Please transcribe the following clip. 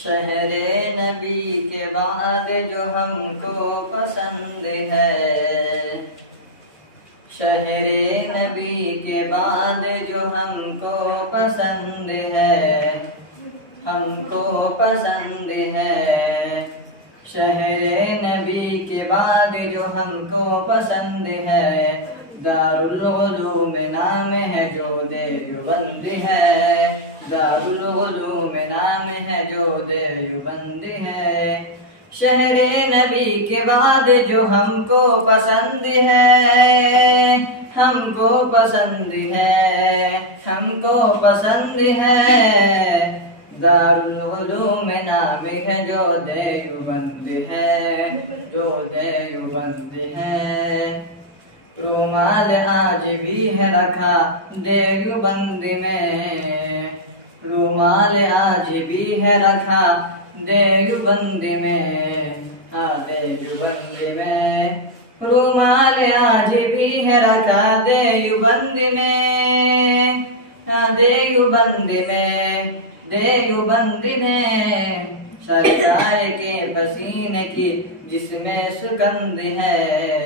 शहरे नबी के बाद जो हमको पसंद है, शहरे नबी के बाद जो हमको पसंद है, हमको पसंद है। शहरे नबी के बाद जो हमको पसंद है, दारुल उलूम नाम है जो देवबंद है, दारुल उलूम नाम है जो देवबंद है। शहरे नबी के बाद जो हमको पसंद है, हमको पसंद है, हमको पसंद है। दारुल उलूम नाम है जो देवबंद है, जो देवबंद है। रुमाल आज भी है रखा देवबंद में, रुमाल आज भी है रखा देवबंद में, हाँ देवबंद में। रुमाल आज भी है रखा देवबंद में, हाँ देवबंद में, देवबंद में। सरकार के पसीने की जिसमें सुगंध है।